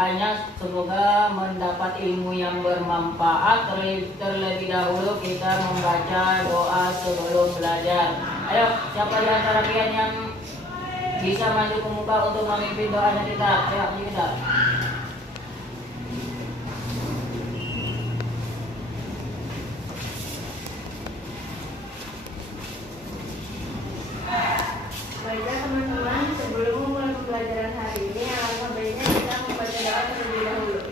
mengerjakannya. Semoga mendapat ilmu yang bermanfaat. Terlebih dahulu kita membaca doa sebelum belajar. Ayo, siapa di antara kalian yang bisa maju ke muka untuk memimpin doanya kita? Ayo, kita. Baiklah teman-teman, sebelum memulai pembelajaran hari ini, alangkah baiknya kita membaca doa terlebih dahulu.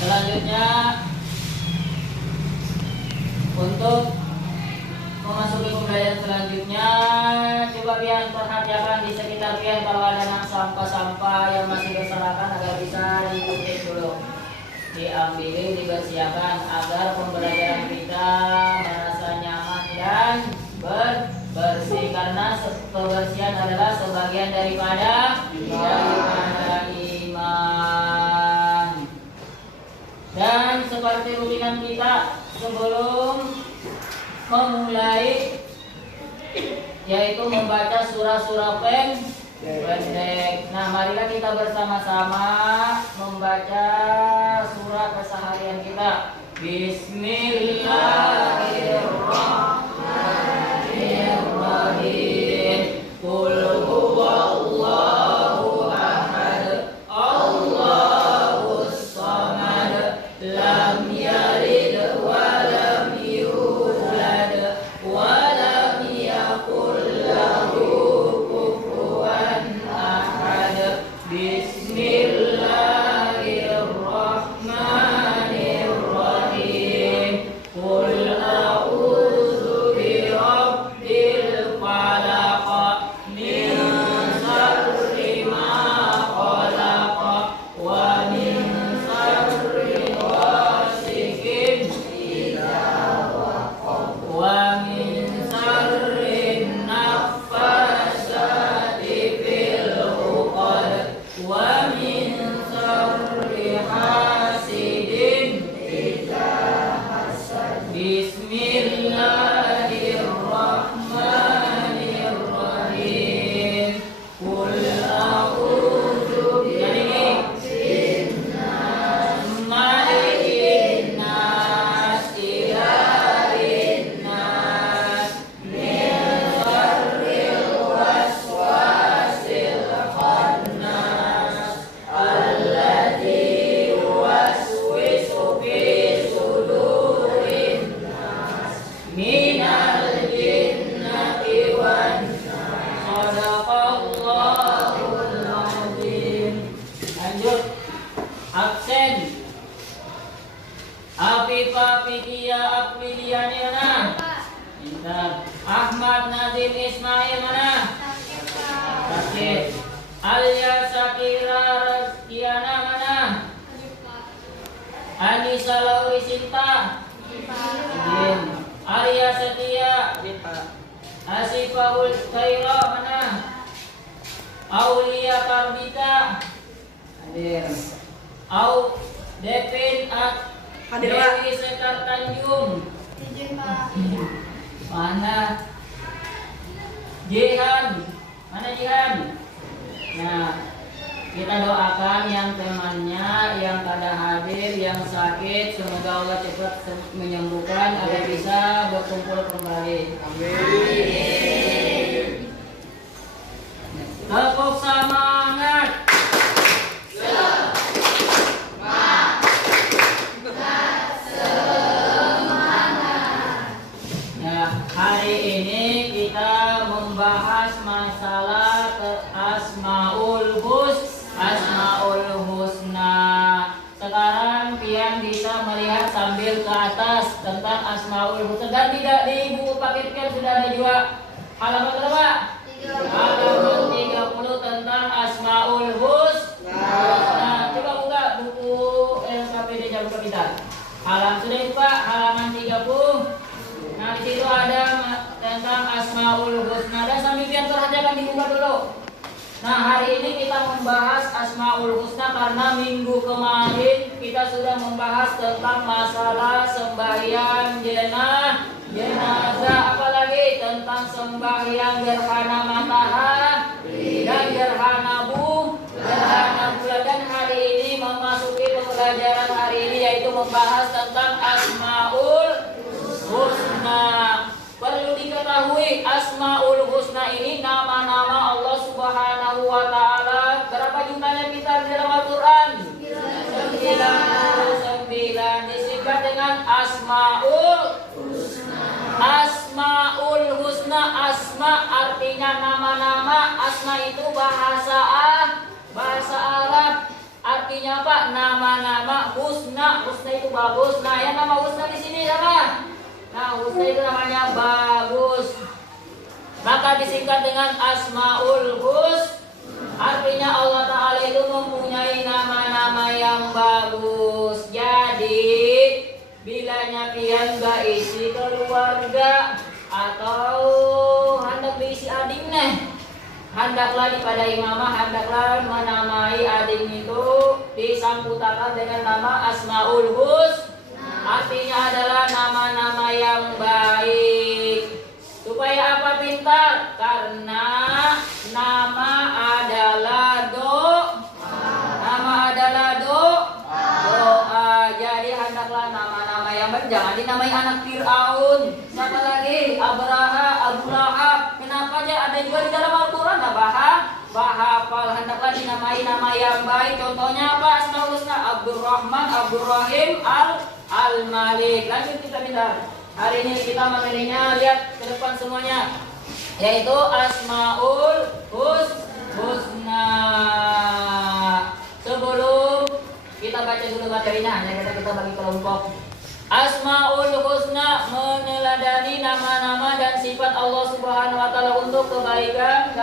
Selanjutnya, untuk memasuki pembelajaran selanjutnya, coba pian perhatikan di sekitar pian kalau ada sampah-sampah yang masih berserakan agar bisa ditutup dulu, diambil, dibersihkan agar pembelajaran kita merasa nyaman dan bersih, karena kebersihan adalah sebagian daripada iman. Dan seperti rutinan kita sebelum memulai, yaitu membaca surah-surah pendek. Nah, marilah kita bersama-sama membaca surah keseharian kita. Bismillahirrahmanirrahim. Qul huwallahu ahad, Allahus samad, lam yalid wa lam yulad wa lam yakul lahu kufuwan ahad. Bismillahirrahmanirrahim. Qul a'udzu birabbil falaq min syarri ma khalaq wa min syarri ghasiqin idza waqab wa min syarri naffasati fil 'uqad wa min syarri hasidin idza hasad. Bismillahirrahmanirrahim. Qul a'udzu birabbin nas, malikin nas, ilahin nas, min syarril waswasil khannas, alladzi yuwaswisu fi sudurin nas, minal jinnati wan nas. Shadaqallahul azim. Lanjut. Absen. Afifah Fikia Apriliani mana? Pintar. Ahmad Nazim Ismail mana? Sakit. Alia Sakira Rizkiana mana? Anissa Lauri Sinta. Izin. Arya Setia. Asifahul Khaira mana? Aulia Karbita. Hadir. Au Devin Hadir, Pak. Dewi Sekar Tanjung. Izin Pak. Mana? Jihan. Mana Jihan? Nah, kita doakan yang temannya, yang kada hadir, yang sakit, semoga Allah cepat menyembuhkan agar bisa berkumpul kembali. Amin. Tepuk semangat. Hari ini kita membahas masalah tentang Asmaul Husna. Dan tidak di buku paket kan sudah ada juga halaman berapa? Halaman 30 tentang Asmaul Husna. Coba buka buku LKPD Jawa kita. Sudah buka halaman 30. Nah, di situ ada tentang Asmaul Husna. Dan sambil biar perhatikan dibuka dulu. Nah, hari ini kita membahas Asmaul Husna karena minggu kemarin kita sudah membahas tentang masalah sembahyang jenazah, apalagi tentang sembahyang gerhana matahari dan gerhana bulan. Dan hari ini memasuki pembelajaran hari ini yaitu membahas tentang Asmaul Husna. Perlu diketahui Asmaul Husna ini nama-nama Allah Subhanahu wa taala. Berapa jumlahnya kita di dalam Al-Qur'an? 99. Disingkat dengan Asmaul Husna. Asma artinya nama-nama. Asma itu bahasa Arab. Artinya apa? Nama-nama. Husna itu bagus. Nah, yang nama Husna di sini apa? Nah, Husna itu namanya bagus. Maka disingkat dengan Asmaul Husna. Artinya Allah Ta'ala itu mempunyai nama-nama yang bagus. Jadi bilanya pian gak isi keluarga atau hendak diisi adik nih, hendaklah pada imamah hendaklah menamai adik itu disamputakan dengan nama Asmaul Husna. Artinya adalah nama-nama yang baik. Supaya apa pintar? Karena nama adalah doa. Jadi hendaklah nama-nama yang baik. Jangan dinamai anak Fir'aun. Siapa lagi? Abraha, Abu Lahab. Kenapa aja ada juga di dalam Al-Quran? Nah, bahapal hendaklah dinamai nama yang baik. Contohnya apa? Asmaul Husna, Abdurrahman, Abdurrahim, Al-Malik. Lanjut kita pintar. Hari ini kita materinya lihat ke depan semuanya, yaitu Asmaul Husna. Sebelum kita baca dulu materinya, hanya kita bagi kelompok. Asmaul Husna meneladani nama-nama dan sifat Allah Subhanahu wa taala untuk kebaikan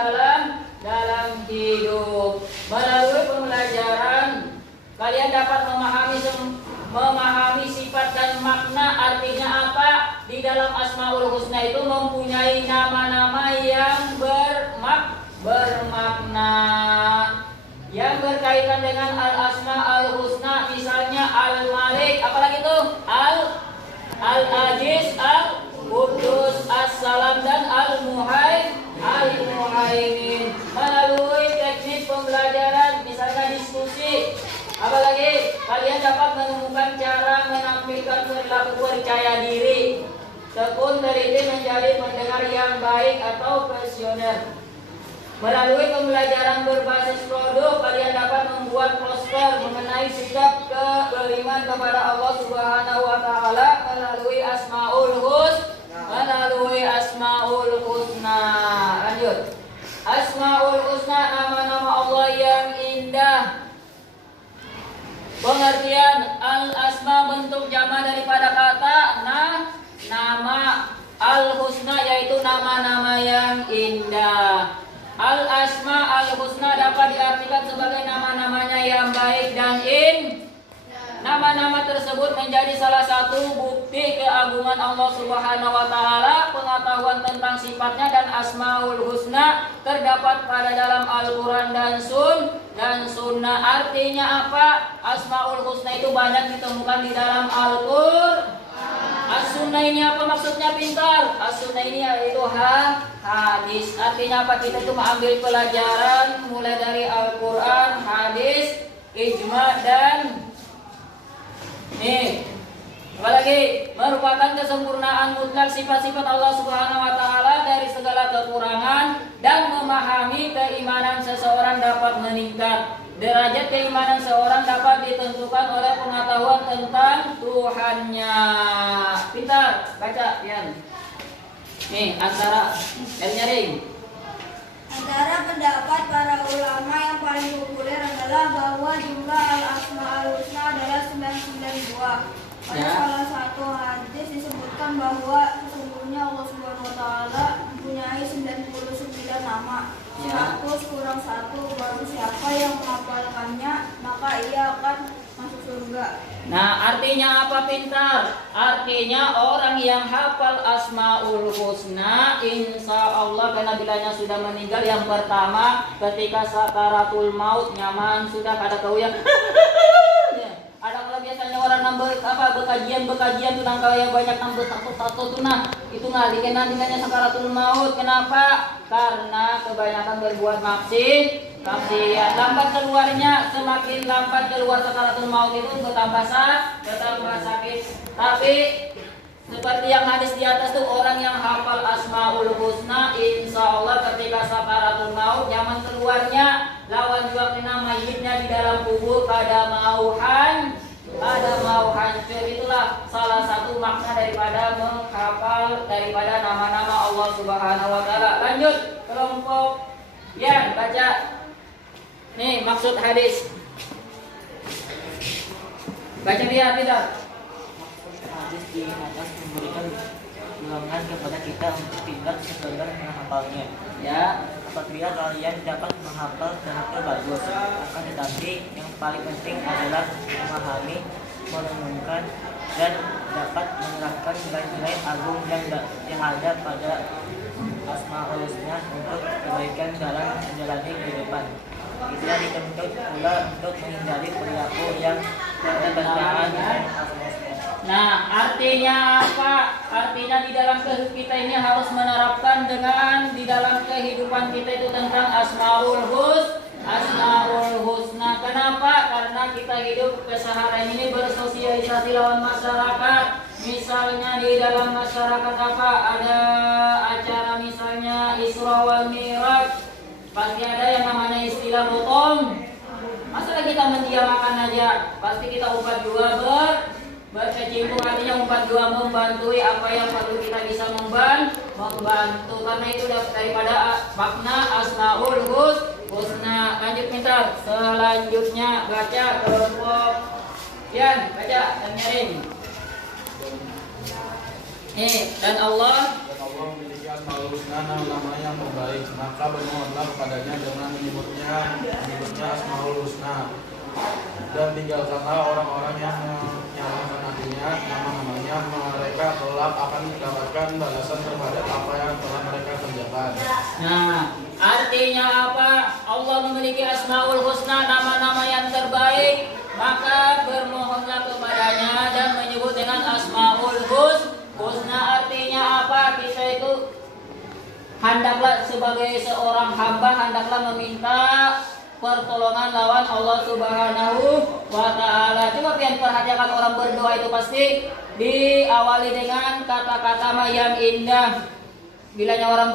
dalam hidup. Melalui pembelajaran kalian dapat memahami sifat dan makna. Artinya apa? Di dalam Asmaul Husna itu mempunyai nama-nama yang bermakna yang berkaitan dengan Al-Asma Al-Husna. Misalnya Al-Malik, apalagi itu? Al-Aziz, Al-Qudus, As-Salam, dan Al-Muhaimin. Melalui teknik pembelajaran, misalnya diskusi, apalagi kalian dapat menemukan cara menampilkan perilaku percaya diri, tekun teliti menjadi pendengar yang baik atau visioner. Melalui pembelajaran berbasis produk, kalian dapat membuat poster mengenai sikap beriman kepada Allah Subhanahu wa taala melalui Asmaul Husna. Lanjut. Asmaul Husna, nama-nama Allah yang indah. Pengertian al-asma bentuk jama daripada kata nama. Al-husna yaitu nama-nama yang indah. Al-asma al-husna dapat diartikan sebagai nama-namanya yang baik dan nama-nama tersebut menjadi salah satu bukti keagungan Allah Subhanahu wa taala. Pengetahuan tentang sifatnya dan Asmaul Husna terdapat pada dalam Al-Qur'an dan Sunnah. Artinya apa? Asmaul Husna itu banyak ditemukan di dalam Al-Qur'an. As-Sunnah ini apa maksudnya pintar? As-Sunnah ini yaitu hadis. Artinya apa? Kita itu mengambil pelajaran mulai dari Al-Qur'an, hadis, ijma, dan apalagi merupakan kesempurnaan mutlak sifat-sifat Allah Subhanahu wa taala dari segala kekurangan, dan memahami keimanan seseorang dapat meningkat. Derajat keimanan seorang dapat ditentukan oleh pengetahuan tentang Tuhannya. Pintar, baca Pian. Antara nyaring. Antara pendapat para ulama yang paling populer adalah bahwa jumlah al-asma al-husna adalah 99 buah. Pada salah satu hadis disebutkan bahwa sesungguhnya Allah Subhanahu wa taala mempunyai 99 nama. 100 kurang 1, baru siapa yang menghafalkannya maka ia akan masuk surga. Nah, artinya apa pintar? Artinya orang yang hafal Asmaul Husna insya Allah karena bilanya sudah meninggal yang pertama ketika sakaratul maut nyaman sudah kada kau yang ada kalau biasanya orang nambah bekajian tuh nangka yang banyak nambah satu tuh nah itu ngalihin nantinya sakaratul maut. Kenapa? Karena kebanyakan berbuat maksiat lambat keluarnya, semakin lambat keluar sakaratul maut itu bertambah sakit. Tapi seperti yang hadis di atas tuh orang yang hafal Asmaul Husna insya Allah ketika sakaratul maut nyaman keluarnya lawan juga mayitnya di dalam kubur pada mau hancur. Itulah salah satu makna daripada menghafal daripada nama-nama Allah Subhanahu wa taala. Lanjut kelompok yang baca nih maksud hadis. Baca dia tidak? Hadis di atas memberikan dorongan kepada kita untuk tidak sekedar menghafalnya. Ya. Apabila kalian dapat menghafal tentu bagus, akan tetapi yang paling penting adalah memahami, merenungkan, dan dapat menerapkan nilai-nilai agung yang ada pada Asmaul Husna untuk kebaikan dalam menjalani kehidupan. Kita dituntut pula untuk menghindari perilaku yang bertentangan dengan Asmaul Husna. Nah, artinya apa? Artinya di dalam kehidupan kita ini harus menerapkan dengan di dalam kehidupan kita itu tentang Asmaul Husna. Kenapa? Karena kita hidup keseharian ini bersosialisasi lawan masyarakat. Misalnya di dalam masyarakat apa? Ada acara misalnya Isra wal Mi'raj. Pasti ada yang namanya istilah botong. Masa kita mendiamakan aja? Pasti kita umpat dua berkecimpung, artinya umpat dua membantui apa yang perlu kita bisa membantu. Karena itu daripada makna Asmaul Husna. Lanjut pintar. Selanjutnya baca kelompok Yan, baca dan nyaring. Dan Allah memiliki Asmaul Husna, nama yang terbaik, maka bermohonlah kepadanya dengan menyebutnya Asmaul Husna, dan tinggalkanlah orang-orang yang menyalahkan artinya nama-namanya. Mereka kelak akan mendapatkan balasan terhadap apa yang telah mereka kerjakan. Nah, artinya apa? Allah memiliki Asmaul Husna, nama-nama yang terbaik, maka bermohonlah kepadanya dan menyebut dengan Asmaul Husna. Artinya apa? Kita itu hendaklah sebagai seorang hamba hendaklah meminta pertolongan lawan Allah Subhanahu wa taala. Coba kalian perhatikan orang berdoa itu pasti diawali dengan kata-kata yang indah. Bilanya orang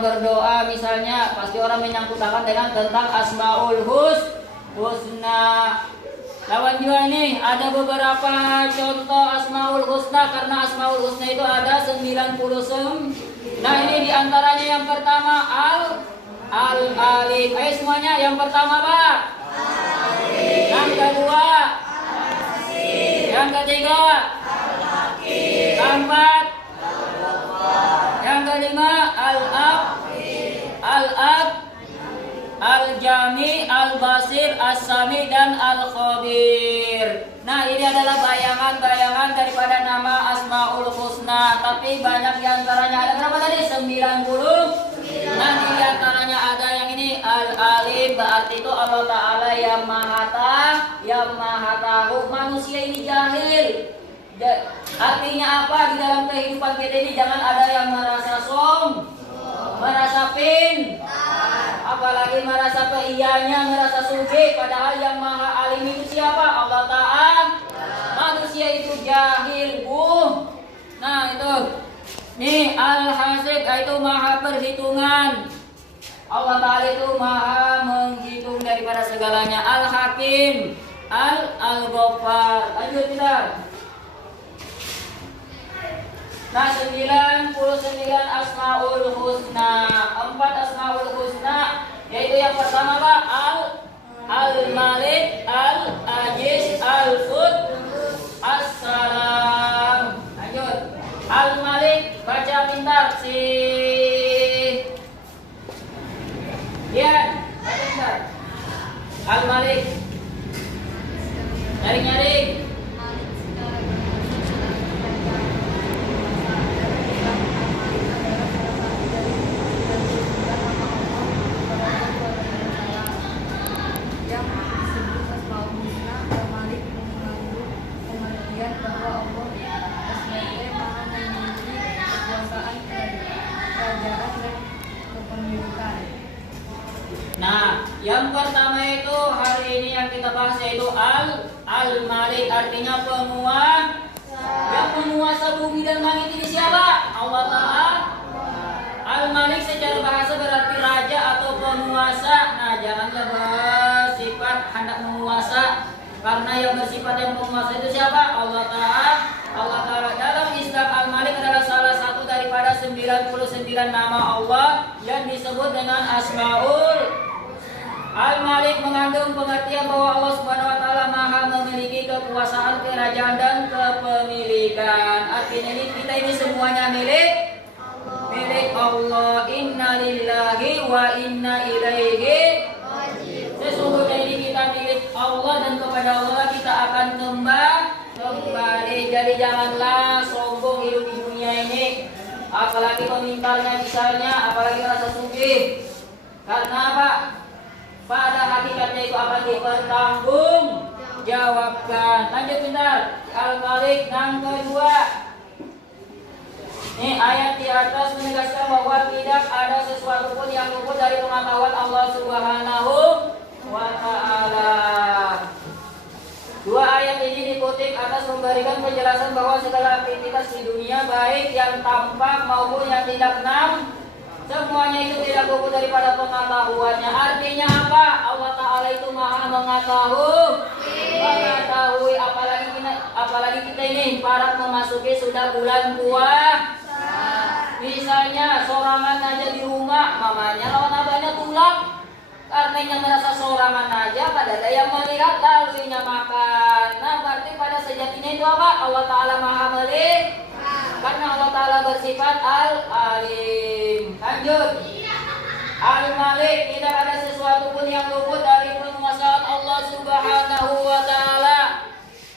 berdoa misalnya pasti orang menyangkutkan dengan tentang Asmaul Husna. Lawan juga nih ada beberapa contoh Asmaul Husna, karena Asmaul Husna itu ada 99. Nah, ini diantaranya yang pertama Al-Alim. Ayo semuanya, yang pertama Pak Al-Alim. Yang kedua Al-Asim. Yang ketiga Al-Hakim. Keempat Al-Ghaffar. Yang kelima Al-Jami, Al-Basir, As-Sami, dan Al-Khabir. Nah, ini adalah bayangan-bayangan daripada nama Asmaul Husna. Tapi banyak diantaranya, ada berapa tadi? 90. Nah, di antaranya ada yang ini Al-Alim, berarti itu Allah Ta'ala yang maha tahu. Manusia ini jahil. Artinya apa? Di dalam kehidupan kita ini jangan ada yang merasa merasa apalagi merasa keiyaannya, merasa suci. Padahal yang maha alim itu siapa? Allah Ta'ala. Manusia itu jahil, Nah, itu nih Al-Hasib, itu maha perhitungan. Allah Ta'ala itu maha menghitung daripada segalanya. Al-Hakim, Al-Ghaffar. Lanjut kita. Nah, 99 Asmaul Husna. 4 Asmaul Husna, yaitu yang pertama Pak Al-Malik, Al-Aziz, Al-Qudus, Al-Malik. Nyaring-nyaring. yang disebut Asmaul Husna. Al-Malik mengandung pengertian bahwa Allah SWT maha memiliki kekuasaan, kerajaan, dan kepemilikan. Nah, yang pertama itu hari ini yang kita bahas yaitu Al-Malik, artinya penguasa. Yang penguasa bumi dan langit ini siapa? Allah Ta'ala. Al-Malik secara bahasa berarti raja atau penguasa. Nah, janganlah bersifat hendak menguasa, karena yang bersifat yang penguasa itu siapa? Allah Ta'ala. Allah Ta'ala. Dalam Islam, Al-Malik adalah salah satu daripada 99 nama Allah yang disebut dengan Asmaul. Al-Malik mengandung pengertian bahwa Allah Subhanahu wa taala Maha memiliki kekuasaan, kerajaan, dan kepemilikan. Artinya kita ini semuanya milik Allah. Inna lillahi wa inna ilaihi raji'un. Sesungguhnya ini kita milik Allah dan kepada Allah kita akan kembali. Jadi janganlah sombong hidup di dunia ini, apalagi memintalnya misalnya, apalagi rasa sugih. Karena apa? Pada hakikatnya itu akan dipertanggung jawabkan. Lanjut bentar. Al-Malik yang kedua. Ini ayat di atas menegaskan bahwa tidak ada sesuatu pun yang luput dari pengetahuan Allah Subhanahu wa taala. Dua ayat ini dikutip atas memberikan penjelasan bahwa segala aktivitas di dunia, baik yang tampak maupun yang tidak nampak, semuanya itu tidak luput daripada pengetahuannya. Artinya apa? Allah Ta'ala itu maha mengetahui. Apalagi kita ini para memasuki sudah bulan puasa. Misalnya sorangan aja di rumah, mamanya lawan abahnya tulak. Karenanya merasa sorangan aja, pada ada yang melihat lalu inya makan. Nah, berarti pada sejatinya itu apa? Allah Ta'ala maha melihat. Karena Allah Ta'ala bersifat Al-Alim. Lanjut. Al-Malik, tidak ada sesuatu pun yang luput dari penguasaan Allah Subhanahu wa taala.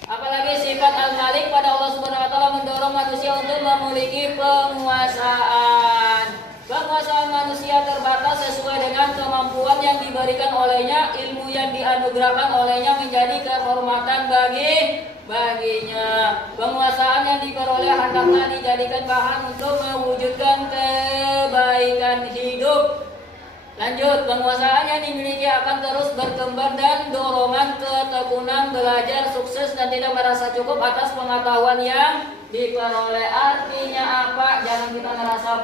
Apalagi sifat Al-Malik pada Allah Subhanahu wa taala mendorong manusia untuk memiliki penguasaan. Penguasaan manusia terbatas sesuai dengan kemampuan yang diberikan olehnya, ilmu yang dianugerahkan olehnya menjadi kehormatan baginya. Penguasaan yang diperoleh hendaknya dijadikan bahan untuk mewujudkan kebaikan hidup. Lanjut, penguasaan yang dimiliki akan terus berkembang dan dorongan ketekunan belajar, sukses, dan tidak merasa cukup atas pengetahuan yang diperoleh. Artinya apa? Jangan kita merasa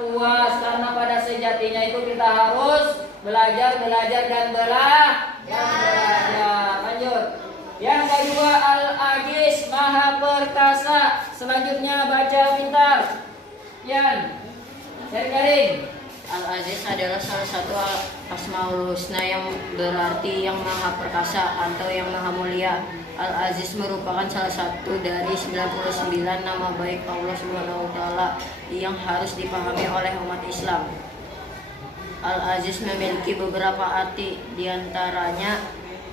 puas, karena pada sejatinya itu kita harus belajar dan belajar. Lanjut. Yang kedua, Al-Aziz, Maha Perkasa. Selanjutnya baca pintar. Yan, garing. Al-Aziz adalah salah satu Asmaul Husna yang berarti yang maha perkasa atau yang maha mulia. Al-Aziz merupakan salah satu dari 99 nama baik Allah Subhanahu wa taala yang harus dipahami oleh umat Islam. Al-Aziz memiliki beberapa arti, diantaranya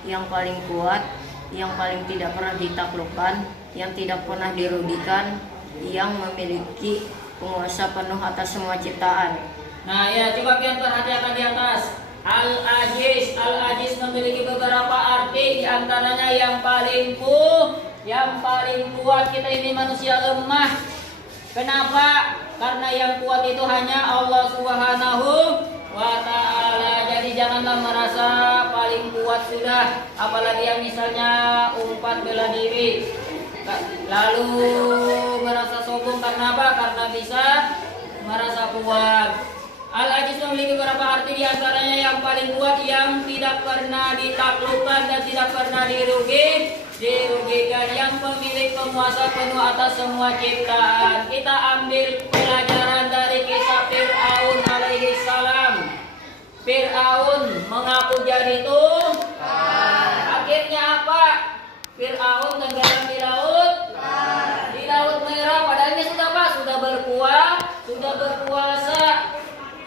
yang paling kuat, yang paling tidak pernah ditaklukkan, yang tidak pernah dirugikan, yang memiliki penguasa penuh atas semua ciptaan. Nah ya, coba kalian perhatikan di atas. Al-Aziz memiliki beberapa arti, diantaranya yang paling kuat. Kita ini manusia lemah. Kenapa? Karena yang kuat itu hanya Allah Subhanahu wa taala. Jadi janganlah merasa paling kuat sudah, apalagi yang misalnya umpan bela diri, lalu merasa sombong. Karena apa? Karena bisa merasa kuat. Al-Aziz memiliki beberapa arti, diantaranya yang paling kuat, yang tidak pernah ditaklukkan dan tidak pernah dirugikan, yang pemilik penguasa penuh atas semua ciptaan. Kita ambil pelajaran dari kisah Fir'aun alaihi salam. Fir'aun mengaku jadi Tuhan. Akhirnya apa? Fir'aun tenggelam di laut merah. Padahal dia sudah apa? Sudah berkuasa,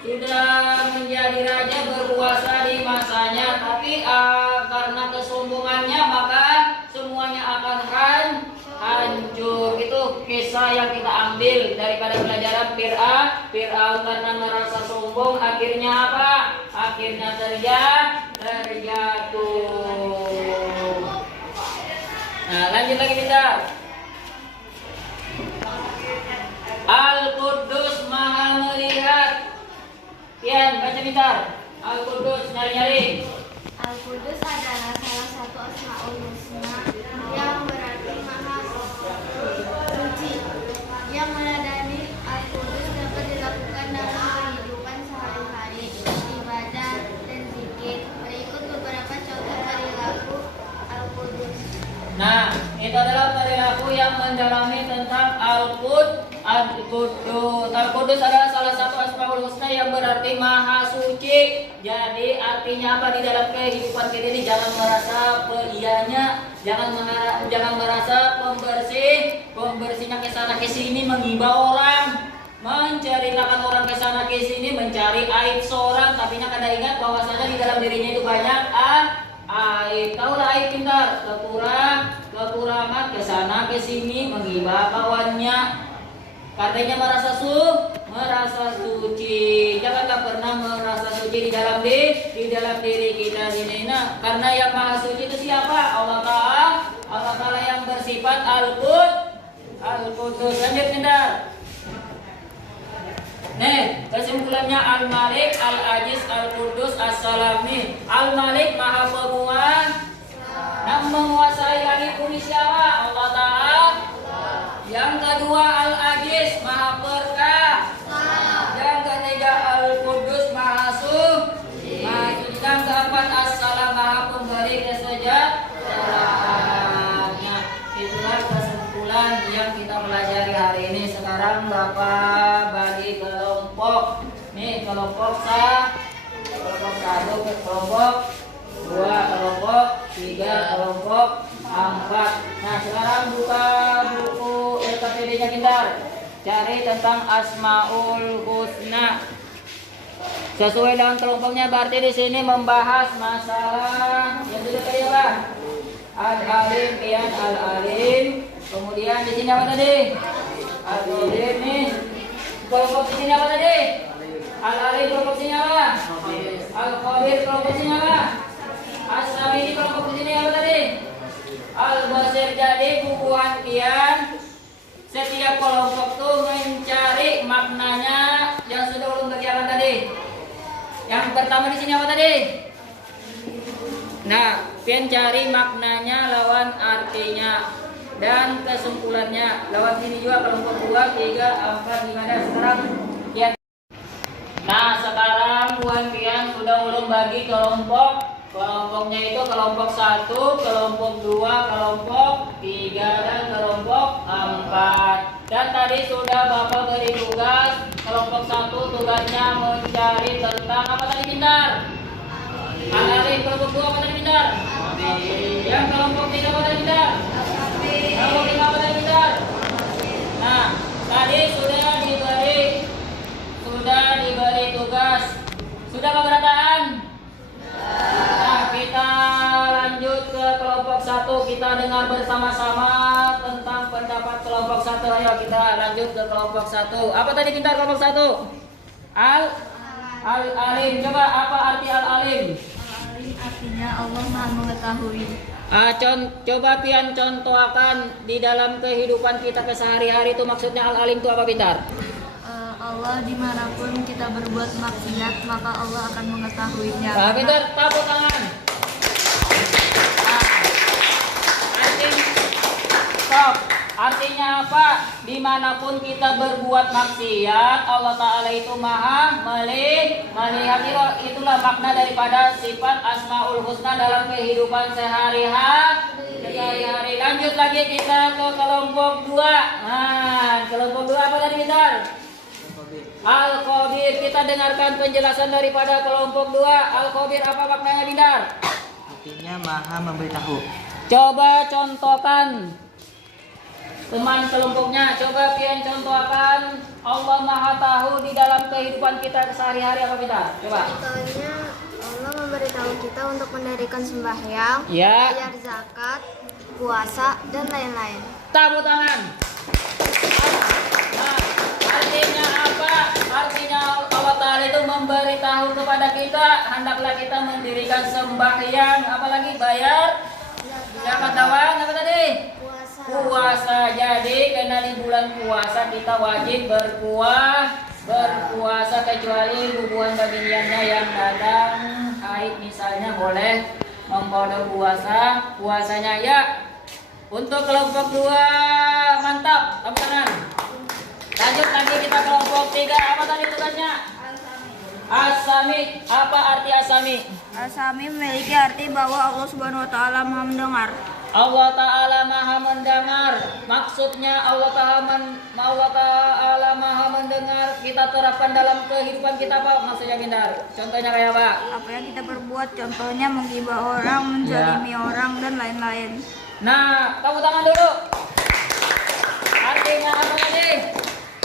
sudah menjadi raja, berkuasa di masanya. tapi karena kesombongannya maka semuanya akan hancur. Itu kisah yang kita ambil daripada pelajaran Fir'aun karena merasa sombong akhirnya apa? Akhirnya terjatuh. Nah, lanjut lagi kita. Al-Quddus Maha Melihat. Pian, baca pintar. Al-Quddus, nyari-nyari. Al-Qudus adalah salah satu Asmaul Husna yang berarti Maha Suci. Yang meladani Al-Qudus dapat dilakukan dalam kehidupan sehari-hari, ibadah dan zikir. Berikut beberapa contoh perilaku Al-Qudus. Nah, itu adalah perilaku yang mendalami tentang Al-Quddus. Al-Quddus adalah salah satu Asmaul Husna yang berarti Maha Suci. Jadi artinya apa di dalam kehidupan kita ini? Jangan merasa pelianya, jangan merasa pembersihnya ke sana ke sini, menghibah orang, menceritakan orang ke sana ke sini, mencari aib seorang, tapi kada ingat bahwasanya di dalam dirinya itu banyak aib. Tahulah aib pintar, kekurangan ke sana ke sini, menghibah kawannya. Katanya merasa suci. Janganlah pernah merasa suci di dalam diri kita ini. Nah, karena yang Maha Suci itu siapa? Allah Ta'ala yang bersifat Al-Quddus. Lanjut pintar. Nih, kesimpulannya Al-Malik, Al-Aziz, Al-Quddus, As-Salami. Al-Malik Maha Penguasa. Yang menguasai langit bumi siapa? Allah Ta'ala. Yang kedua Al-Aziz Maha Perkasa. Yang ketiga Al-Quddus Maha Suci. Yang keempat As-Salam Maha Pemberi kesejahteraan. Itulah kesimpulan yang kita pelajari hari ini. Sekarang Bapak bagi kelompok. Nih kelompok kelompok 1, kelompok 2, kelompok 3, kelompok 4. Nah, sekarang buka buku LKPD-nya pintar. Cari tentang Asmaul Husna. Sesuai dengan kelompoknya, berarti di sini membahas masalah yang sudah tadi apa? Al-Alim, Pian Al-Alim. Kemudian di sini apa tadi? Al-Alim nih. Kelompok di sini apa tadi? Al-Alim kelompok sini apa? Al-Qadir kelompok sini apa? As-Sami kelompok di sini apa tadi? Al-Basir. Jadi bukuan Pian setiap kelompok tuh mencari maknanya yang sudah ulun bagian tadi. Yang pertama di sini apa tadi? Nah, Pian cari maknanya lawan artinya dan kesimpulannya. Lawan sini juga kelompok 2, 3, 4 gimana sekarang? Ya. Nah, sekarang buan Pian sudah ulun bagi kelompok. Kelompoknya itu kelompok 1, kelompok 2, kelompok 3, dan kelompok 4. Dan tadi sudah Bapak beri tugas. Kelompok 1 tugasnya mencari tentang apa tadi pintar? Al-Alim. Kelompok 2 apa tadi pintar? Yang kelompok 3 apa tadi pintar? Kelompok 5 apa tadi pintar? Nah, tadi sudah diberi tugas. Sudah keberatan? Nah, kita lanjut ke kelompok 1. Kita dengar bersama-sama tentang pendapat kelompok 1. Ayo kita lanjut ke kelompok 1. Apa tadi pintar kelompok 1? Al-Alim. Coba apa arti Al-Alim? Al-Alim artinya Allah Maha Mengetahui. Coba Pian contohkan di dalam kehidupan kita kesehari-hari itu maksudnya Al-Alim itu apa pintar? Allah dimanapun kita berbuat maksiat maka Allah akan mengetahuinya. Nah, pintar, tepuk tangan. Artinya apa? Dimanapun kita berbuat maksiat, Allah Ta'ala itu maha melihat. Itulah makna daripada sifat Asmaul Husna dalam kehidupan sehari-hari. Lanjut lagi kita ke kelompok 2. Nah, kelompok 2 apa tadi pintar? Al-Qadir. Kita dengarkan penjelasan daripada kelompok 2. Al-Qadir apa maknanya pintar? Artinya maha memberitahu. Coba contohkan teman kelompoknya. Coba Pian contohkan Allah Maha Tahu di dalam kehidupan kita sehari-hari apa pintar? Coba. Contohnya Allah memberitahu kita untuk mendirikan sembahyang, Ya. bayar zakat, puasa, dan lain-lain. Tepuk tangan. Nah, artinya apa? Artinya Allah Ta'ala itu memberitahu kepada kita, hendaklah kita mendirikan sembahyang, apalagi bayar zakat, tawan, apa tadi? Puasa. Jadi karena di bulan puasa kita wajib berpuasa kecuali hubungan baginannya yang datang haid misalnya boleh membawa puasanya ya. Untuk kelompok 2 mantap, tepuk tangan. Lanjut lagi kita kelompok 3. Apa tadi tugasnya? Asami. Apa arti asami? Asami memiliki arti bahwa Allah Subhanahu wa taala Maha mendengar. Allah Ta'ala Maha mendengar. Maksudnya Allah Ta'ala Maha mendengar kita terapkan dalam kehidupan kita apa? Maksudnya Bindar. Contohnya kayak apa? Apa yang kita perbuat, contohnya menggibah orang, menzalimi orang, dan lain-lain. Nah, tepuk tangan dulu. Artinya apa tadi?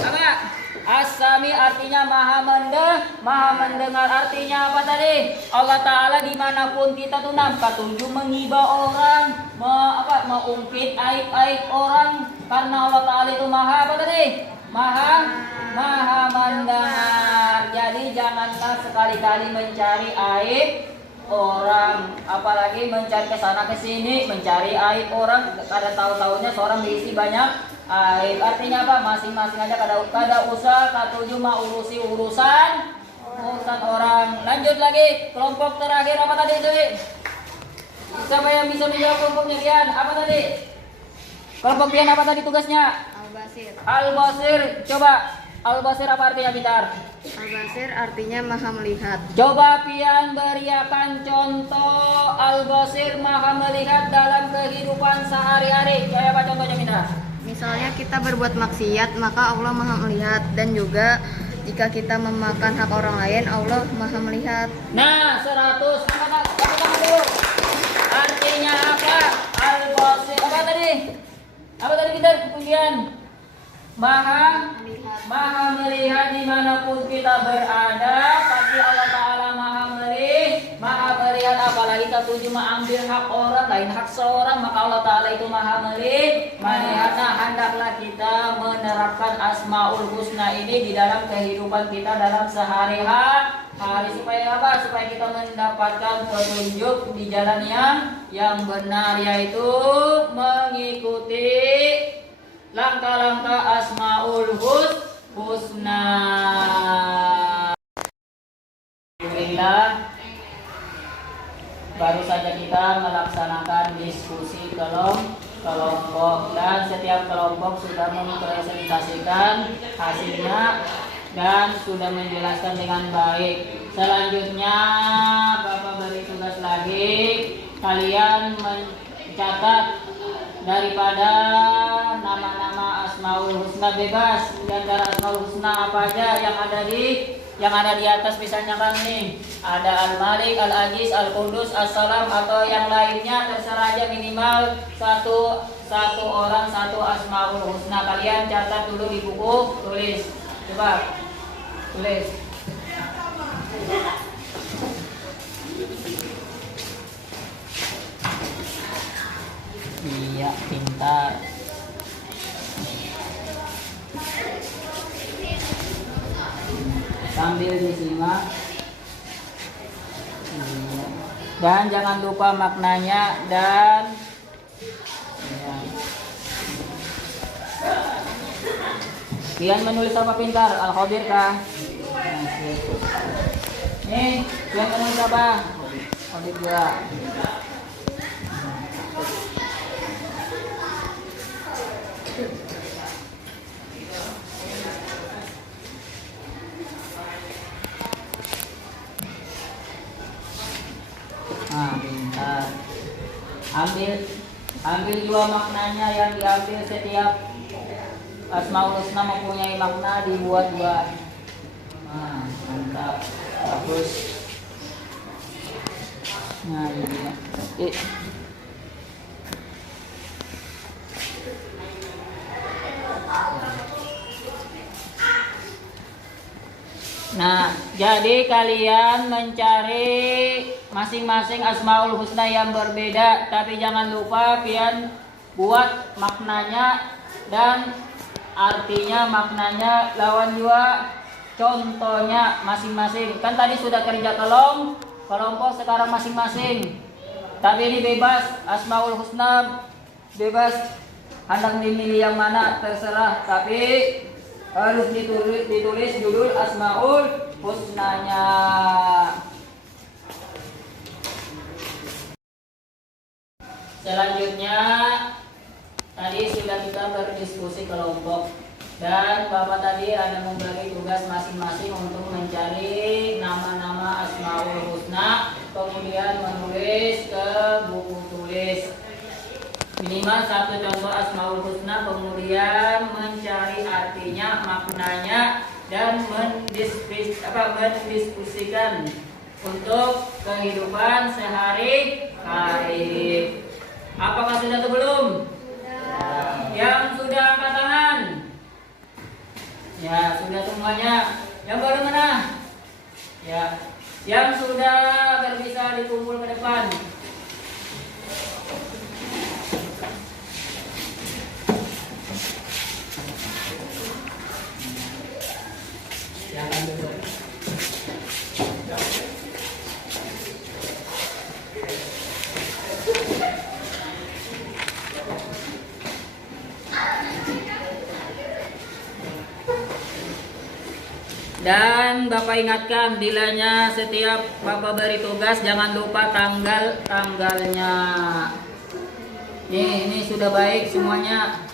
Apa? Asami artinya maha mendengar. Artinya apa tadi? Allah Ta'ala dimanapun kita tuh nampak tuju menghibah orang, mengungkit aib-aib orang. Karena Allah Ta'ala itu maha apa tadi? Maha mendengar. Jadi janganlah sekali-kali mencari aib orang, apalagi mencari kesana kesini, mencari aib orang. Kada tahu-tahunya seorang diisi banyak aib. Artinya apa? Masing-masing aja kada usah katuju mah urusan orang. Lanjut lagi kelompok terakhir apa tadi itu? Siapa yang bisa menjawab kelompoknya Pian? Apa tadi? Kelompok Pian apa tadi tugasnya? Al-Basir. Coba Al-Basir apa artinya Bitar? Al-Basir artinya maha melihat. Coba Pian beriakan contoh Al-Basir maha melihat dalam kehidupan sehari-hari. Kayak apa contohnya Bitar? Misalnya kita berbuat maksiat, maka Allah maha melihat. Dan juga jika kita memakan hak orang lain, Allah maha melihat. Nah, 100. Apa dulu? Artinya apa? Al-Basir. Apa tadi? Apa tadi Bitar? Kemudian maha melihat dimanapun kita berada. Pasti Allah Ta'ala maha melihat. Apalagi kita tuju mengambil hak orang lain, hak seorang, maka Allah Ta'ala itu maha melihat. Nah, hendaklah kita menerapkan Asmaul Husna ini di dalam kehidupan kita dalam sehari-hari. Supaya apa? Supaya kita mendapatkan petunjuk di jalan yang benar, yaitu mengikuti langkah-langkah Asmaul Husna. Alhamdulillah, baru saja kita melaksanakan diskusi kelompok dan setiap kelompok sudah mempresentasikan hasilnya dan sudah menjelaskan dengan baik. Selanjutnya Bapak beri tugas lagi, kalian mencatat daripada nama-nama Asmaul Husna bebas. Di antara Asmaul Husna apa aja yang ada di atas, misalnya kan nih ada Al-Malik, Al-Aziz, Al-Qudus, As-Salam atau yang lainnya, terserah aja, minimal satu orang satu Asmaul Husna. Kalian catat dulu di buku, tulis. Coba tulis. Iya, pintar. Sambil disimak. Iya. Dan jangan lupa maknanya dan iya. Kian menulis apa pintar? Al-Khadir kah? Nih, Kian menulis apa? Khadir juga. Pintar. Ambil dua maknanya, yang diambil setiap Asmaul Husna mempunyai makna, dibuat dua. Mantap, bagus. Nah, ini. Nah, Jadi kalian mencari masing-masing Asmaul Husna yang berbeda, tapi jangan lupa kalian buat maknanya dan artinya, maknanya lawan juga contohnya masing-masing. Kan tadi sudah kerja kelompok, sekarang masing-masing. Tapi ini bebas, Asmaul Husna bebas, hendak dimilih yang mana terserah, tapi harus ditulis judul Asmaul Husnanya. Selanjutnya tadi sudah kita berdiskusi kelompok dan Bapak tadi ada membagi tugas masing-masing untuk mencari nama-nama Asmaul Husna, kemudian menulis ke buku tulis minimal satu contoh Asmaul Husna, kemudian mencari artinya, maknanya, dan mendiskusikan untuk kehidupan sehari-hari. Apakah sudah atau belum? Yang sudah angkat tangan? Ya, sudah semuanya. Yang baru mana? Ya, yang sudah agar bisa dikumpul ke depan. Jangan duduk. Dan Bapak ingatkan, bilanya setiap Bapak beri tugas jangan lupa tanggalnya. Ini sudah baik semuanya.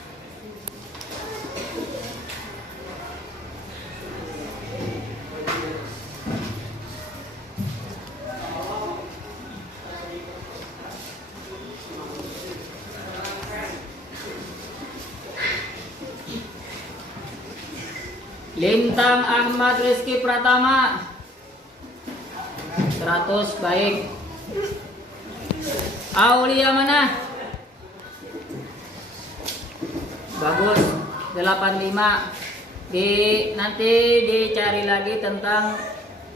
Lintang Ahmad Rizky Pratama 100 baik. Aulia mana? Bagus 85. Nanti dicari lagi tentang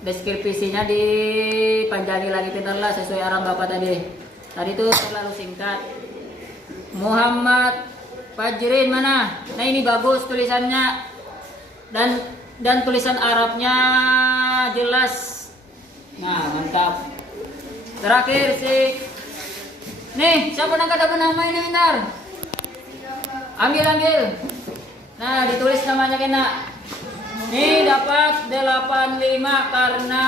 deskripsinya, dipanjangi lagi pintarlah sesuai arahan Bapak tadi. Tadi itu terlalu singkat. Muhammad Fajrin mana? Nah ini bagus tulisannya. Dan tulisan Arabnya jelas. Nah, mantap. Terakhir nih, siapa nangkat apa nama ini bentar? Ambil. Nah, ditulis namanya kena. Nih dapat 85 karena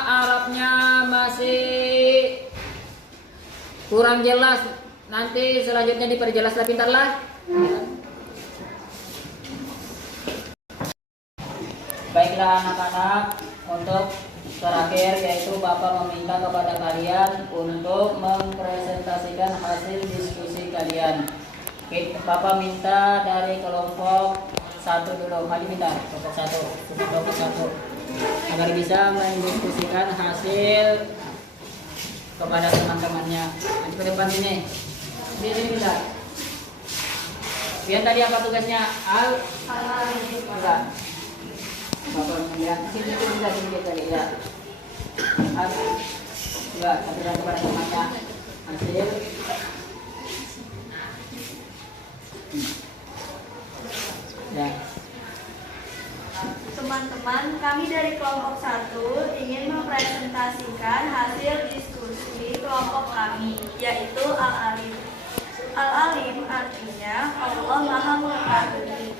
Arabnya masih kurang jelas. Nanti selanjutnya diperjelaslah pintarlah. Baiklah anak-anak, untuk terakhir yaitu Bapak meminta kepada kalian untuk mempresentasikan hasil diskusi kalian. Bapak minta dari kelompok 1 dulu, mari minta kelompok 1 agar bisa mendiskusikan hasil kepada teman-temannya. Nanti ke depan sini. Sini minta. Biar tadi apa tugasnya? Enggak. Bapak melihat sini bisa sedikit tadi ya. Enggak, tapi kepada temannya hasil. Ya. Teman-teman, kami dari kelompok 1 ingin mempresentasikan hasil diskusi kelompok kami, yaitu Al-Alim. Al-Alim artinya Allah Maha Mengetahui.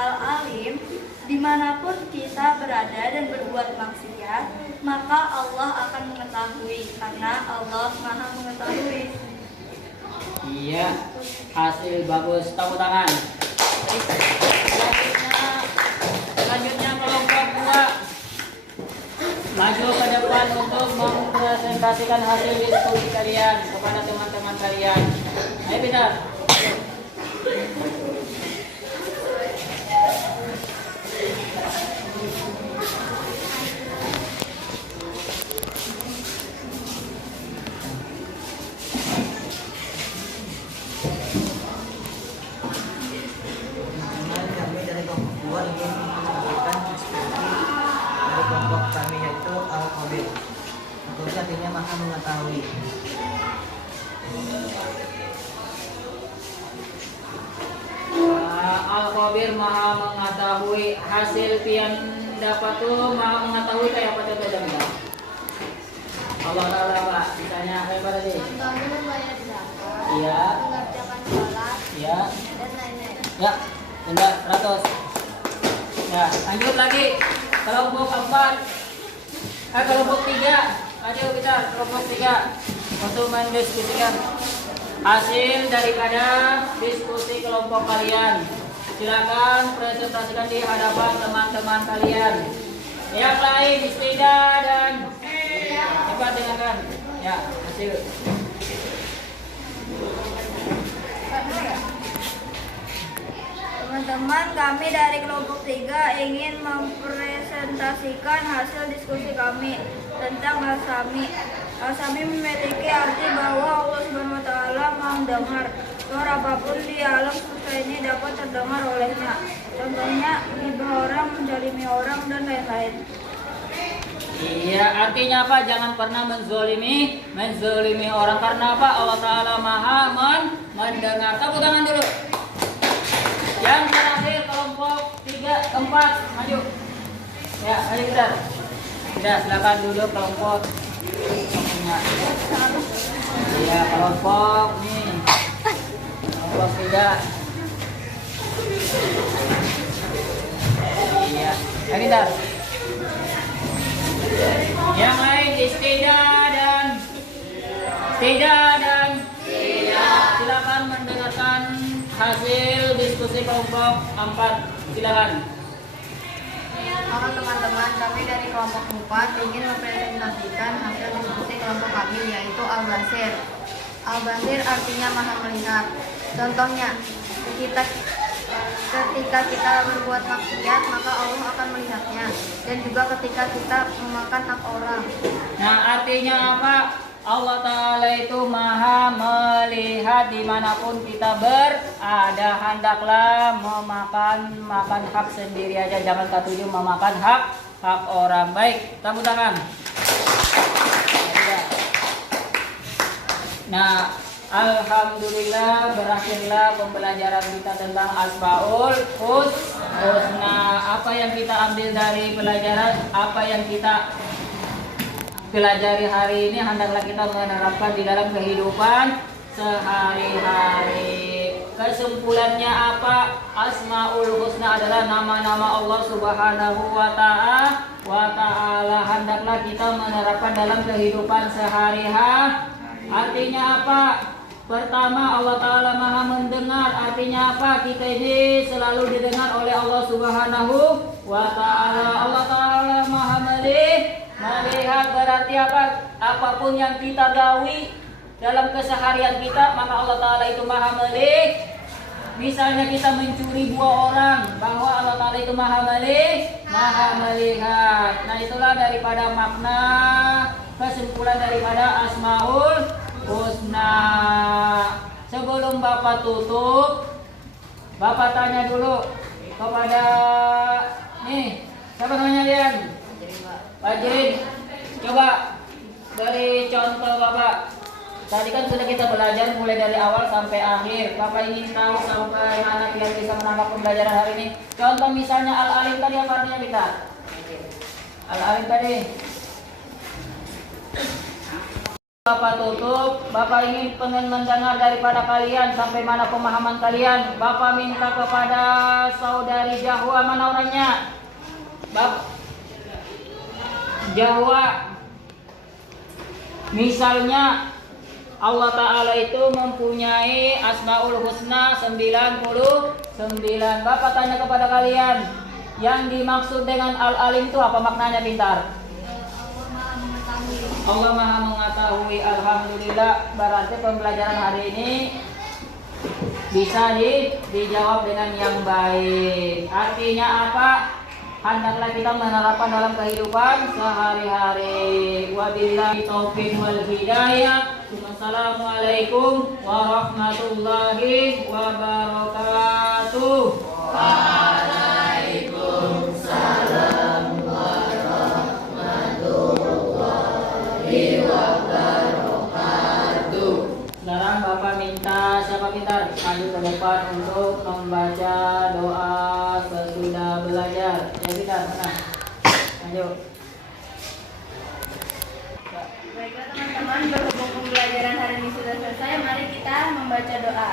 Al-Alim, dimanapun kita berada dan berbuat maksiat, maka Allah akan mengetahui, karena Allah Maha Mengetahui. Iya, hasil bagus, tepuk tangan. Selanjutnya kelompok 2 maju ke depan untuk mempresentasikan hasil diskusi kalian kepada teman-teman kalian. Ayo Peter. Kami dari kelompok 2 ingin menyampaikan diskusi dari kelompok kami, yaitu maha mengetahui. Al-Khabir maha mengetahui. Hasil pian dapat tuh maha mengetahui kayak apa contohnya? Allah Ta'ala Pak, misalnya kayak apa tadi? Contohnya membayar zakat, Iya. mengerjakan sholat, Ya, dan lain-lain. ya, bentar, 100. Ya, lanjut lagi. Kelompok 4, kelompok 3. Ayo kita kelompok 3 untuk mendiskusikan hasil daripada diskusi kelompok kalian. Silakan presentasikan di hadapan teman-teman kalian. Yang lain istidah dan cepat dengarkan. Ya, hasil. Teman-teman, kami dari kelompok 3 ingin mempresentasikan hasil diskusi kami tentang al-sami. Al-sami memiliki arti bahwa Allah Subhanahu wa taala mendengar. Suara apapun di alam semesta ini dapat terdengar olehnya. Contohnya gibah orang, menzalimi orang, dan lain-lain. Iya, artinya apa? Jangan pernah menzolimi orang, karena apa? Allah Ta'ala maha mendengar. Tepuk tangan dulu. Yang terakhir kelompok 3, 4, maju. Ya, ayo kita. Sudah, silakan duduk kelompok. Iya, kelompok nih. Kelompok 3. Iya, ayo kita. Yang lain istidah dan silakan mendengarkan hasil diskusi kelompok 4. Silakan. Halo teman-teman, kami dari kelompok 4 ingin mempresentasikan hasil diskusi kelompok kami, yaitu Al-Basir. Al-Basir artinya maha melihat. Contohnya, ketika kita berbuat maksiat, maka Allah akan melihatnya. Dan juga ketika kita memakan hak orang. Nah, artinya apa? Allah Ta'ala itu maha melihat dimanapun kita berada. Hendaklah makan hak sendiri aja, jangan ketujuh memakan hak orang. Baik, tepuk tangan. Nah, alhamdulillah berakhirlah pembelajaran kita tentang Asmaul Husna. Apa yang kita ambil dari pelajaran, apa yang kita pelajari hari ini, hendaklah kita menerapkan di dalam kehidupan sehari-hari. Kesimpulannya apa? Asmaul Husna adalah nama-nama Allah Subhanahu wa Ta'ala. Hendaklah kita menerapkan dalam kehidupan sehari-hari. Artinya apa? Pertama, Allah Ta'ala maha mendengar. Artinya apa? Kita ini selalu didengar oleh Allah Subhanahu wa Ta'ala. Allah Ta'ala maha melihat, berarti apa? Apapun yang kita gawi dalam keseharian kita, maka Allah Ta'ala itu maha melihat. Misalnya kita mencuri buah orang, bahwa Allah Ta'ala itu maha melihat. Nah, itulah daripada makna kesimpulan daripada Asmaul Husna. Sebelum Bapak tutup, Bapak tanya dulu kepada siapa namanya Lian? Pak Jirin, coba dari contoh Bapak. Tadi kan sudah kita belajar mulai dari awal sampai akhir. Bapak ingin tahu sampai mana biar bisa menangkap pembelajaran hari ini. Contoh misalnya Al-Alim tadi apa artinya kita? Al-Alim tadi. Bapak tutup. Bapak ingin mendengar daripada kalian sampai mana pemahaman kalian. Bapak minta kepada saudari Jahwa, mana orangnya? Jahwa. Misalnya Allah Ta'ala itu mempunyai Asmaul Husna 99. Bapak tanya kepada kalian, yang dimaksud dengan Al-Alim itu apa maknanya, pintar? Allah maha mengetahui. Alhamdulillah, berarti pembelajaran hari ini bisa dijawab dengan yang baik. Artinya apa? Hendaklah kita menerapkan dalam kehidupan sehari-hari. Wabillahi taufiq wal hidayah. Wassalamualaikum warahmatullahi wabarakatuh. Waalaikumsalam warahmatullahi wabarakatuh. Pak Pintar maju ke depan untuk membaca doa sesudah belajar. Ya Pintar, mana? Maju. Baiklah teman-teman, berhubung pembelajaran hari ini sudah selesai, mari kita membaca doa.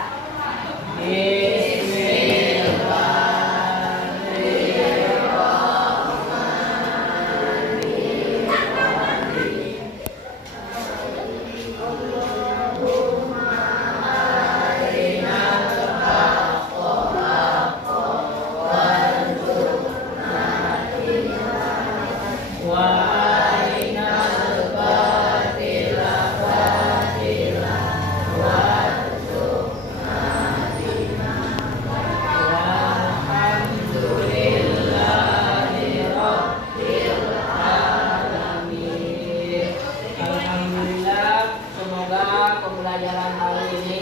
Alhamdulillah, semoga pembelajaran hari ini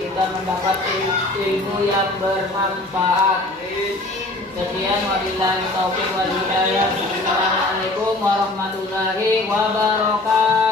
kita mendapat ilmu yang bermanfaat. Sekian, wabillahi taufiq wal hidayah. Assalamualaikum warahmatullahi wabarakatuh.